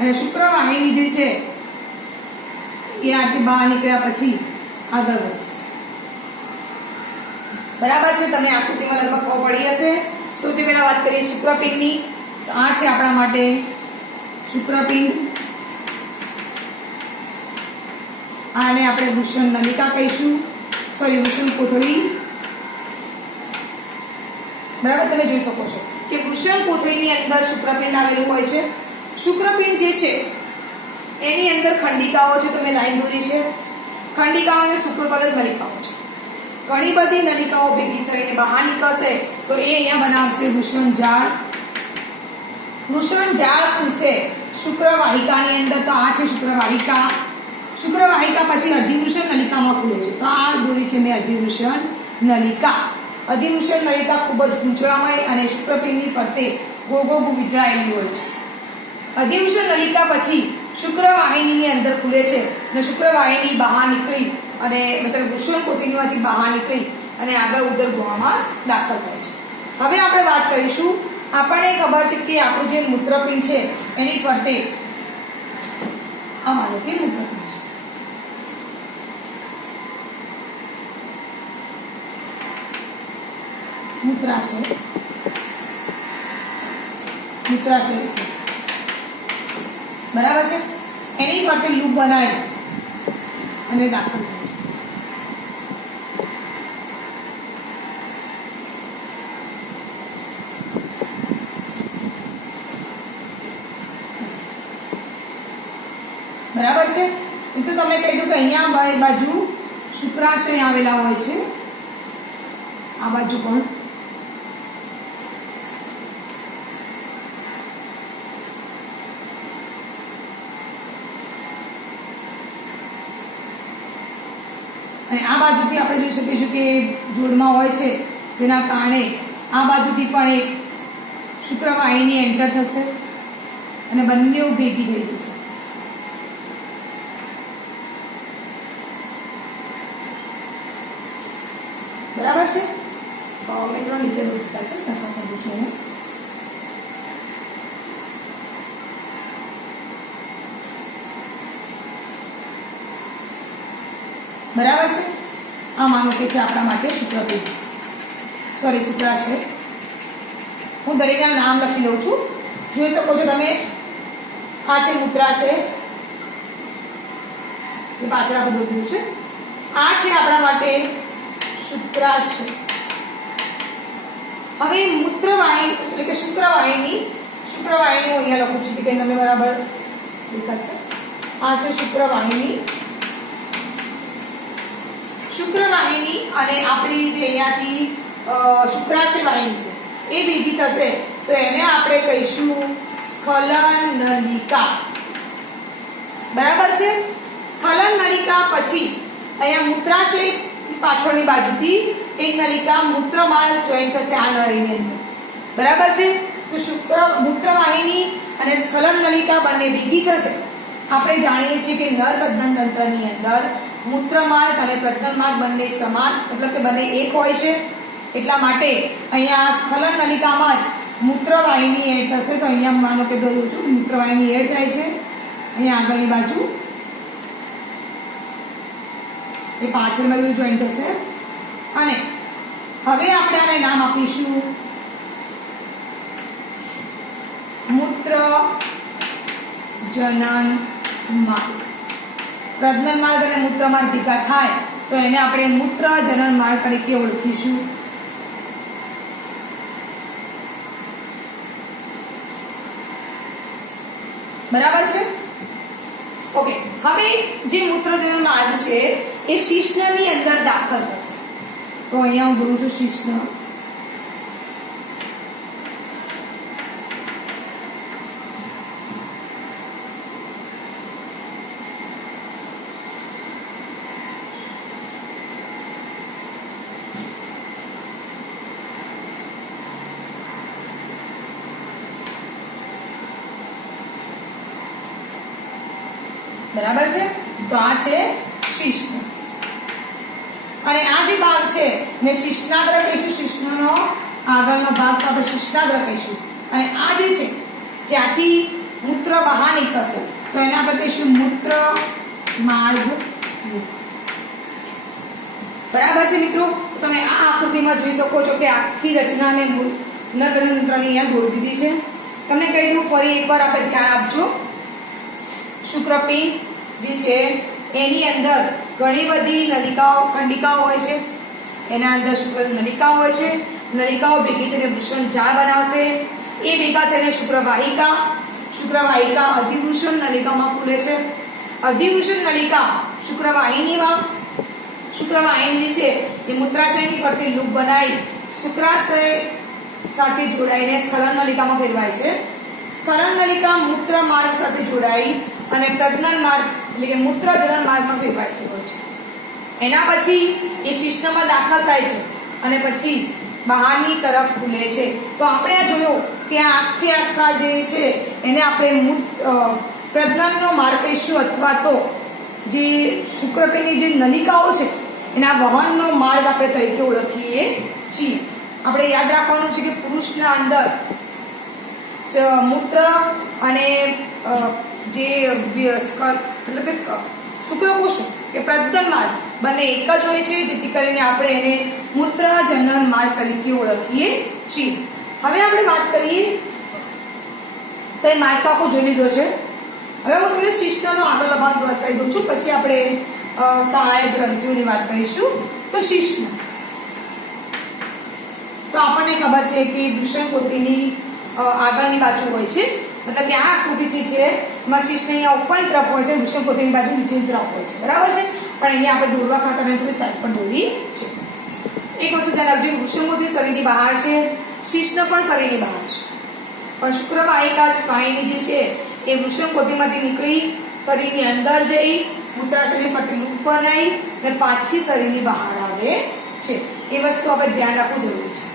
અને શુક્રવાહિની જે છે એ આથી બહાર નીકળ્યા પછી આગળ વધે છે. બરાબર છે. તમે આકૃતિમાં લગભગ ખબર પડી હશે. સૌથી પહેલા વાત કરીએ શુક્રપિંડની. તો આ છે આપણા માટે શુક્રપિંડ. આને આપણે વૃષણ નલિકા કહીશું, સોરી વૃષણ કોથળી. બરાબર, તમે જોઈ શકો છો કે વૃષણ કોથળીની અંદર શુક્રપિંડ આવેલું હોય છે. શુક્રપિંડ જે છે એની અંદર ખંડિકાઓ છે, તમે લાઈન દોરી છે. ખંડિકાઓ અને શુક્રપદ નલિકાઓ છે. ઘણી બધી નલિકાઓ ભેગી થઈને બહાર નીકળશે તો એ અહીંયા બનાવશે વૃષણ જાળ. વૃષણ જાળ ખુલશે શુક્રવાહિકાની અંદર. તો આ છે શુક્રવાહિકા. શુક્રવાહિકા પછી અધિવૃષણ નલિકામાં ખુલે છે. તો આ દોરી છે મેં અધિવૃષણ નલિકા. અધિવૃષણ નલિકા ખૂબ જ ગૂંચળામય અને શુક્રપિંડની ફરતે ગોળ ગોળ વીંટળાયેલી હોય છે. અધિવૃષણ નલિકા પછી શુક્રવાહિનીની અંદર ખુલે છે અને શુક્રવાહિની બહાર નીકળી અને મતલબ વૃષણ કોથળીમાંથી બહાર નીકળી અને આગળ ઉદર ગુહામાં દાખલ થાય છે. હવે આપણે વાત કરીશું, આપણને ખબર છે કે આપણું જે મૂત્રપિંડ છે એની ફરતે આ માનો કે મૂત્રપિંડ છે. મૂત્રાશય છે. બરાબર છે. એની ફરતે લૂપ બનાવી અને દાખલ થાય છે. બરાબર છે. એ તો તમે કહી દો કે અહીંયા બાજુ શુક્રાશય આવેલા હોય છે, આ બાજુ પણ. અને આ બાજુથી આપણે જોઈ શકીશું કે જોડમાં હોય છે, જેના કારણે આ બાજુથી પણ એક શુક્રવાહિની એન્ટર થશે અને બંને ભેગી થઈ જશે. બરાબર છે. મિત્રો નીચે મૂકતા છે, સરખા કરું છું હું. બરાબર છે. આ માનો કે છે આપણા માટે શુક્રપિંડ, સોરી શુક્રાશય. હું દરેકના નામ લખી લઉં છું, જોઈ શકો છો તમે. આ છે મૂત્રાશય, એ પાછળ આપણે દોર્યું છે. આ છે આપણા માટે શુક્રાશય. હવે મૂત્રવાહિની એટલે કે શુક્રવાહિની હું અહીંયા લખું છું કે તમને બરાબર દેખાશે. આ છે શુક્રવાહિની. શુક્રવાહિની અને આપણી જે અહીંયાથી શુક્રાશય વાહિની છે એ ભેગી થશે તો એને આપણે કહીશું સ્ખલન નલિકા. બરાબર છે. સ્ખલન નલિકા પછી અહીંયા મૂત્રાશય પાછળની બાજુથી એક નલિકા મૂત્રમાર્ગ જોઈન થશે આ નળીની અંદર. બરાબર છે. તો મૂત્રવાહિની અને સ્ખલન નલિકા બંને ભેગી થશે. આપણે જાણીએ છીએ કે નર પ્રજનન તંત્રની અંદર મૂત્રમાર્ગ અને પ્રજનન માર્ગ બંને સમાન મતલબ કે બંને એક હોય છે. એટલા માટે અહીંયા સ્ખલન નલિકામાં જ મૂત્રવાહિની એડ થશે. તો અહીંયા માનો કે દોરું છું, મૂત્રવાહિની એડ થાય છે અહીંયા આગળની બાજુ, એ પાછળ બાજુ જોઈન થશે. અને હવે આપણે આને નામ આપીશું મૂત્ર જનન માર્ગ. પ્રજનન માર્ગ અને મૂત્ર માર્ગ ભેગા થાય તો એને આપણે મૂત્ર જનન માર્ગ તરીકે ઓળખીશું. બરાબર છે. ઓકે. હવે જે મૂત્ર જનન માર્ગ છે એ શિશ્નની અંદર દાખલ થશે. તો અહીંયા હું બોલું છું શિશ્ન. બરાબર છે. તો આ છે શિશ્ન અને આ જે ભાગ છે ને શિશ્નાગ્ર કહીશું. શિશ્નનો આગળનો ભાગ આપણે શિશ્નાગ્ર કહીશું. અને આ જે છે જ્યાંથી મૂત્ર બહાર નીકળશે તો એને આપણે કહીશું મૂત્ર માર્ગ. બરાબર છે મિત્રો? તમે આ આકૃતિમાં જોઈ શકો છો કે આખી રચનાને નરતંત્રની અહીંયા દોરી દીધી છે. તમને કહી દઉં ફરી એકવાર આપણે ધ્યાન આપજો. શુક્રપિંડ જે છે એની અંદર ઘણી બધી નલિકાઓ ખંડિકાઓ હોય છે. એના અંદર શુક્ર નલિકાઓ હોય છે. નલિકાઓ ભેગી થઈને વૃષણ જાળ બનાવશે. એ ભેગા થઈને શુક્રવાહિકા અધિવૃષણ નલિકામાં ખુલે છે. અધિવૃષણ નલિકા શુક્રવાહિનીમાં શુક્રવાહિની છે એ મૂત્રાશયની ફરતી લૂપ બનાવી શુક્રાશય સાથે જોડાઈને સ્ખલન નલિકામાં ફેરવાય છે. સ્ખલન નલિકા મૂત્ર માર્ગ સાથે જોડાઈ અને પ્રજનન માર્ગ એટલે કે મૂત્રજનન માર્ગમાં ફેરવાય છે. એના પછી એ શિશ્નમાં દાખલ થાય છે અને પછી બહારની તરફ ખુલે છે. તો આપણે આ જોયું કે આખા જે છે એને આપણે પ્રજનનનો માર્ગ કહીશું અથવા તો જે શુક્રપિંડની જે નલિકાઓ છે એના વહનનો માર્ગ આપણે તરીકે ઓળખીએ છીએ. આપણે યાદ રાખવાનું છે કે પુરુષના અંદર મૂત્ર અને જે મતલબ કે શુક્રકોષો કે પ્રજનન માર્ગ બંને એક જ હોય છે, જેથી કરીને આપણે એને મૂત્ર જનન માર્ગ તરીકે ઓળખીએ છીએ. હવે આપણે વાત કરીએ તો માર્ગ આખો જોઈ લીધો છે. હવે હું તમને શિશ્નનો આગળ ભાગ દર્શાવી દઉં છું, પછી આપણે સહાયક ગ્રંથિઓની વાત કરીશું. તો શિશ્ન તો આપણને ખબર છે કે વૃષણકોથળીની આગળની બાજુ હોય છે, મતલબ કે આ આકૃતિ જે છે એમાં શિશ્ન અહીંયા ઉપરની તરફ હોય છે, વૃષણકોથળીની બાજુ નીચેની તરફ હોય છે. બરાબર છે? પણ અહીંયા આપણે દોરવા ખાતર થોડી સાઈડ પર દોરી છે. એક વસ્તુ ધ્યાન રાખજો, વૃષણકોથળી શરીરની બહાર છે, શિશ્ન પણ શરીરની બહાર છે, પણ શુક્રવાહિની જે છે એ વૃષણકોથળીમાંથી નીકળી શરીરની અંદર જઈ મૂત્રાશયની ફરતી લૂપ બનાવી અને પાછી શરીરની બહાર આવે છે. એ વસ્તુ આપણે ધ્યાન રાખવું જરૂરી છે.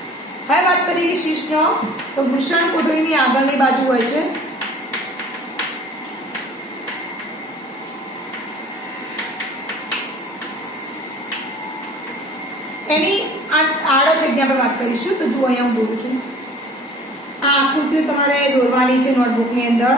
હવે વાત કરીએ કે શિશ્ન તો વૃષણકોથળીની આગળની બાજુ હોય છે. એની આડો છે ત્યાં આપણે વાત કરીશું. તો જુઓ અહીંયા હું દોરું છું. આ આકૃતિઓ તમારે દોરવાની છે નોટબુકની અંદર.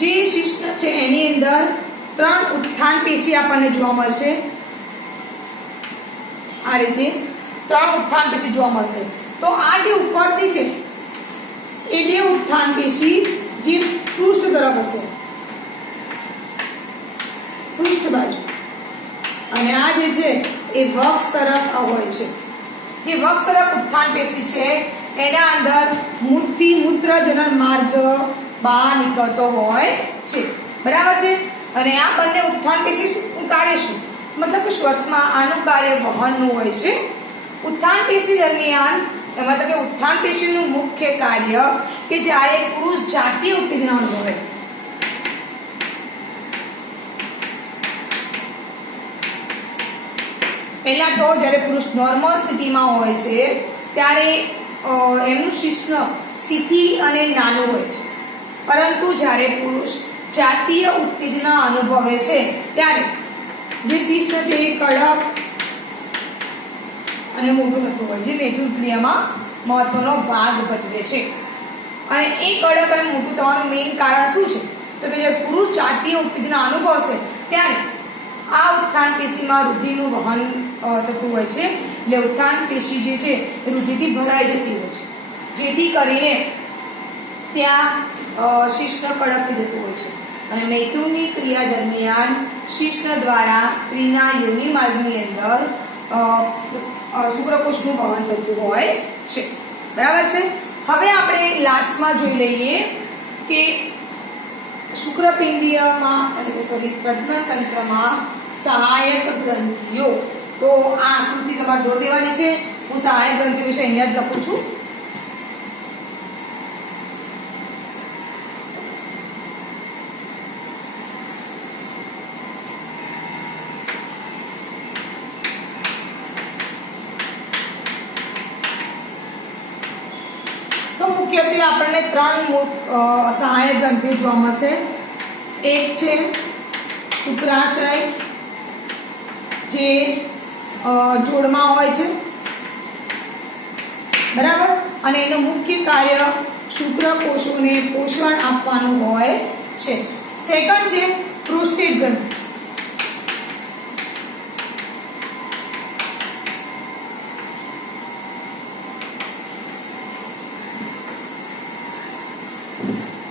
જે શિશ્ન છે એની અંદર 3 ઉત્થાન પેશી આપણને જોવા મળશે. આ રીતે 3 ઉત્થાન પેશી જોવા મળશે. તો આ જે ઉપરની છે એ 2 ઉત્થાન પેશી જે પૃષ્ઠ તરફ હશે, પૃષ્ઠ બાજુ, અને આ જે છે એ વક્ષ તરફ હોય છે. જે વક્ષ તરફ ઉત્થાન પેશી છે એના અંદર મૂત્ર જનન માર્ગ બહાર નીકળતો હોય છે. બરાબર છે? અને આ બંને ઉત્થાન પેશી કાર્ય શું? મતલબ કે શ્વસનમાં આનું કાર્ય વહનનું હોય છે. ઉત્થાન પેશી દરમિયાન મતલબ કે ઉત્થાન પેશીનું મુખ્ય કાર્ય કે જ્યારે પુરુષ જાતીય ઉત્તેજના અનુભવે, પહેલા તો જ્યારે પુરુષ નોર્મલ સ્થિતિમાં હોય છે ત્યારે એમનું શિશ્ન શિથિલ અને નાનું હોય છે, પરંતુ જ્યારે પુરુષ જાતીય ઉત્તેજના અનુભવે છે ત્યારે જે શિશ્ન છે એ કડક અને મોટું થતું હોય છે. મેદુર ક્રિયામાં મહત્વનો ભાગ ભજવે છે. અને એ કડક અને મોટું થવાનું મેઇન કારણ શું છે? તો કે જ્યારે પુરુષ જાતીય ઉત્તેજના અનુભવશે ત્યારે આ ઉત્થાન પેશીમાં રુધિરનું વહન થતું હોય છે. એટલે ઉત્થાન પેશી જે છે એ રુધિરથી ભરાઈ જતી હોય છે, જેથી કરીને ત્યાં શિશ્ન કડક થઈ જતું હોય છે. અને મૈથુનની ક્રિયા દરમિયાન શિશ્ન દ્વારા સ્ત્રીના યોનિ માર્ગની અંદર શુક્રકોષનું વહન થતું હોય છે. બરાબર છે? હવે આપણે લાસ્ટમાં જોઈ લઈએ કે શુક્રપિંડીયમાં એટલે કે પ્રજનન તંત્રમાં સહાયક ગ્રંથિઓ. તો આ આકૃતિ તમારે દોર દેવાની છે. હું સહાયક ગ્રંથિઓ વિશે અહીંયા જ લખું છું. મુખ્યત્વે આપણને 3 સહાયક ગ્રંથિઓ જોવા મળશે. એક છે શુક્રાશય, જે જોડમાં હોય છે, બરાબર, અને એનું મુખ્ય કાર્ય શુક્રકોષોને પોષણ આપવાનું હોય છે. સેકન્ડ છે પ્રોસ્ટેટ ગ્રંથિ.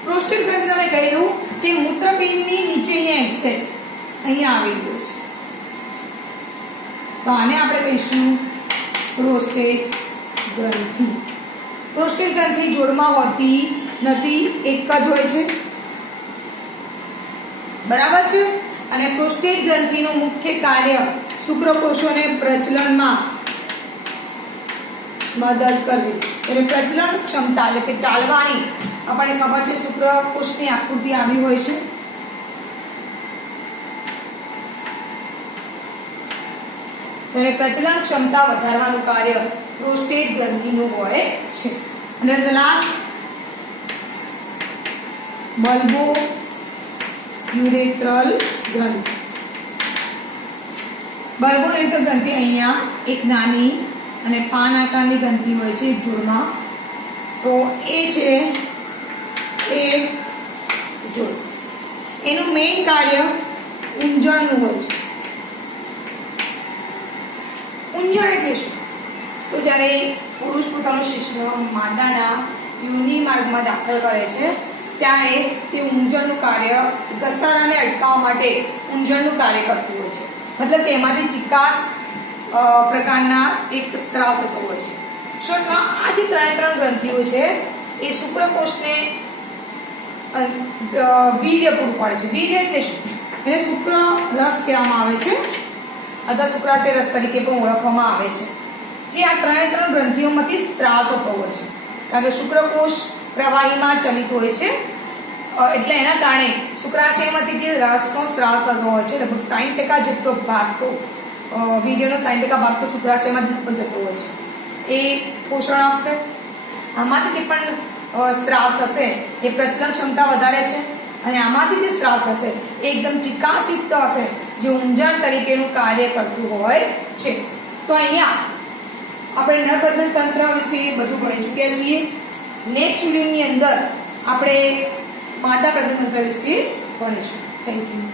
પ્રોસ્ટેટ ગ્રંથિ તમે કહી દઉં કે મૂત્રપિંડની નીચે અહીંયા આવેલું છે, તો આને આપણે કહીશું પ્રોસ્ટેટ ગ્રંથિ. પ્રોસ્ટેટ ગ્રંથિ જોડમાં હોતી નથી, એક જ હોય છે, બરાબર છે. અને પ્રોસ્ટેટ ગ્રંથિનું મુખ્ય કાર્ય શુક્રકોષોને પ્રજનનમાં મદદ કરવી. એટલે પ્રજનન ક્ષમતા એટલે કે ચાલવાની આપણને ખબર છે શુક્રકોષની આકૃતિ આવી હોય છે. ત્યારે પ્રજનન ક્ષમતા વધારવાનું કાર્ય પ્રોસ્ટેટ ગ્રંથિનું હોય છે. અને લાસ્ટ બલ્બો યુરેથ્રલ ગ્રંથિ. બલ્બો યુરેથ્રલ ગ્રંથિ અહીંયા એક નાની અને પાન આકારની ગ્રંથિ હોય છે એક જોડમાં, તો એ છે એ જોડ. એનું મેઇન કાર્ય ઊંજણનું હોય છે. ઊંજણ એટલે શું? તો જ્યારે પુરુષ પોતાનું શિશ્ન માદાના યોનિ માર્ગમાં દાખલ કરે છે ત્યારે તે ઊંજણનું કાર્ય, ઘસારાને અટકાવવા માટે ઊંજણનું કાર્ય કરતું હોય છે. મતલબ કે એમાંથી ચિકાસ પ્રકારના એક સ્ત્રાવ થતો હોય છે. શોર્ટમાં આ જે 3 ગ્રંથિઓ છે એ શુક્રકોષને વીર્ય પૂરું પાડે છે. વીર્ય એટલે શું? એને શુક્ર રસ કહેવામાં આવે છે, અથવા શુક્રાશય રસ તરીકે પણ ઓળખવામાં આવે છે. જે આ 3 ગ્રંથિઓમાંથી સ્ત્રાવ થતો હોય છે, કારણ કે શુક્રકોષ પ્રવાહીમાં ચલિત હોય છે, એટલે એના કારણે શુક્રાશયમાંથી જે રસનો સ્ત્રાવ થતો હોય છે લગભગ 60% જેટલો ભાગ તો વીર્યનો 60% ભાગ તો શુક્રાશયમાં જ ઉત્પન્ન થતો હોય છે. એ પોષણ આપશે. આમાંથી જે પણ સ્ત્રાવ થશે એ પ્રજનન ક્ષમતા વધારે છે, અને આમાંથી જે સ્ત્રાવ થશે એ એકદમ ચિકાસયુક્ત હશે, જે ઊંજણ તરીકેનું કાર્ય કરતું હોય છે. તો અહીંયા આપણે નરપ્રજનન તંત્ર વિશે બધું ભણી ચૂક્યા છીએ. નેક્સ્ટ વિડીયોની અંદર આપણે માદા પ્રજનન તંત્ર વિશે ભણીશું. Thank you.